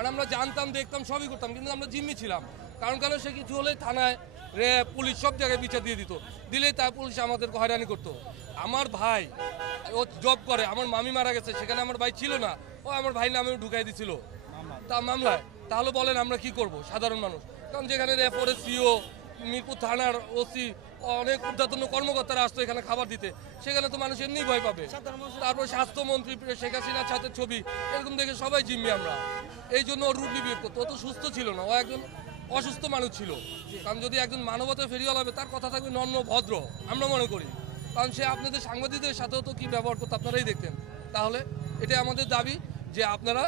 কারণ আমরা জানতাম, দেখতাম, সবই করতাম, কিন্তু আমরা জিম্মি ছিলাম। কারণ সে কিছু হলে থানায় র্যাব, পুলিশ সব জায়গায় বিচার দিয়ে দিলেই তার পুলিশ আমাদেরকে হয়রানি করতো। আমার ভাই ও জব করে, আমার মামি মারা গেছে, সেখানে আমার ভাই ছিল না, ও আমার ভাই নামেও ঢুকাই দিছিল তা মামলায়। তাহলে বলেন আমরা কি করব সাধারণ মানুষ? কারণ যেখানে র্যাবের সিও, মিরপুর থানার ওসি, অনেক ঊর্ধ্বতন কর্মকর্তারা আসতো এখানে খাবার দিতে, সেখানে তো মানুষ এমনি ভয় পাবে। তারপর স্বাস্থ্যমন্ত্রী শেখ হাসিনার সাথে ছবি, এরকম দেখে সবাই জিম্মি আমরা। এই জন্য ও রুটলি বিহেভ করতো। ও তো সুস্থ ছিল না, ও একজন অসুস্থ মানুষ ছিল। কারণ যদি একজন মানবতা ফেরিওয়ালা হবে, তার কথা থাকবে নম্র ভদ্র, আমরা মনে করি। কারণ সে আপনাদের সাংবাদিকদের সাথেও তো কী ব্যবহার করতো আপনারাই দেখতেন। তাহলে এটাই আমাদের দাবি যে আপনারা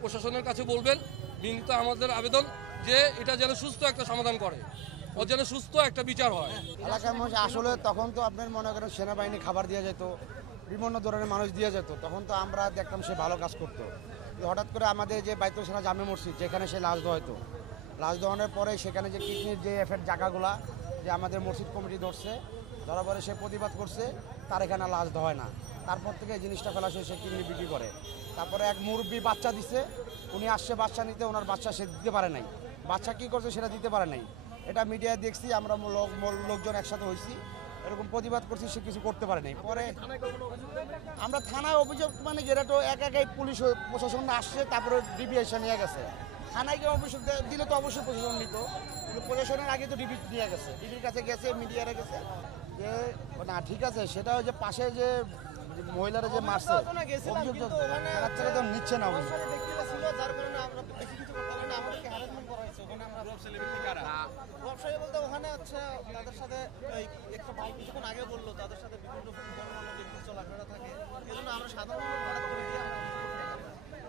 প্রশাসনের কাছে বলবেন, বিনীত আমাদের আবেদন যে এটা যেন সুস্থ একটা সমাধান করে, ও যেন সুস্থ একটা বিচার হয়। এলাকার মানুষ আসলে তখন তো আপনার মনে করেন সেনাবাহিনী খাবার দিয়ে যেত, বিভিন্ন ধরনের মানুষ দিয়ে যেত, তখন তো আমরা দেখতাম সে ভালো কাজ করতো। হঠাৎ করে আমাদের যে বাইতুল সেনা জামে মসজিদ, যেখানে সে লাশ দোয়াইতো, লাশ দোয়ানোর পরে সেখানে যে কিডনির যে এফের জায়গাগুলা যে আমাদের মসজিদ কমিটি ধরছে, ধরার পরে সে প্রতিবাদ করছে, তার এখানে লাশ দেওয়ায় না। তারপর থেকে এই জিনিসটা ফেলা সে কিডনি বিক্রি করে। তারপরে এক মুরব্বী বাচ্চা দিছে, উনি আসছে বাচ্চা নিতে, ওনার বাচ্চা সে দিতে পারে নাই, বাচ্চা কী করছে সেটা দিতে পারে নাই। এটা মিডিয়ায় দেখছি, আমরা লোকজন একসাথে হয়েছি, এরকম প্রতিবাদ করছি, সে কিছু করতে পারে নাই। পরে আমরা থানায় অভিযোগ, মানে যেটা তো একাই পুলিশ প্রশাসন আসছে, তারপরে ডিবি এসে নিয়ে গেছে। থানায় গিয়ে অভিযোগ দিলে তো অবশ্যই প্রশাসন নিত, কিন্তু প্রশাসনের আগে তো ডিবি নিয়ে গেছে, ডিবির কাছে গেছে, মিডিয়ারে গেছে যে না ঠিক আছে, সেটা যে পাশে যে মহিলারা যে মারছে অভিযোগ তো নিচ্ছে না অভিযোগ। ব্যবসায়ী বলতে ওখানে হচ্ছে তাদের সাথে একটা ভাই কিছুক্ষণ আগে বললো, তাদের সাথে বিভিন্ন ব্যক্তির চলাফেরা থাকে, এই জন্য আমরা সাধারণ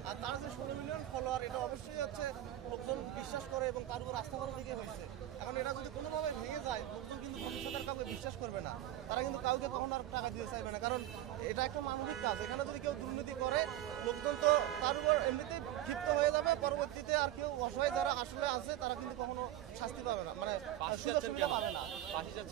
আর তার যে 16 মিলিয়ন ফলোয়ার, এটা অবশ্যই হচ্ছে লোকজন বিশ্বাস করে এবং তার উপর আস্থা করা থেকে হয়েছে। এখন এটা যদি কোনোভাবে ভেঙে যায়, লোকজন কিন্তু ভবিষ্যতের কাউকে বিশ্বাস করবে না, তারা কিন্তু কাউকে কখনো আর টাকা দিতে চাইবে না, কারণ এটা একটা মানবিক কাজ। এখানে যদি কেউ দুর্নীতি করে, লোকজন তো তার উপর এমনিতেই ক্ষিপ্ত হয়ে যাবে, পরবর্তীতে আর কেউ অসহায় যারা আসলে আছে তারা কিন্তু কখনো শাস্তি পাবে না, মানে সুযোগ সুবিধা পাবে না।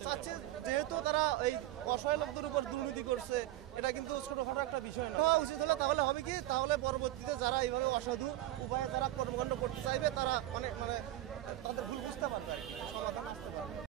চাচ্ছে যেহেতু তারা এই অসহায় লোকদের উপর দুর্নীতি করছে, এটা কিন্তু ছোটখাটো একটা বিষয় না। হওয়া উচিত হলে তাহলে হবে কি, তাহলে পরবর্তীতে যারা এইভাবে অসাধু উপায়ে যারা কর্মকাণ্ড করতে চাইবে, তারা অনেক মানে তাদের ভুল বুঝতে পারবে আর কি, সমাধান আসতে পারবে।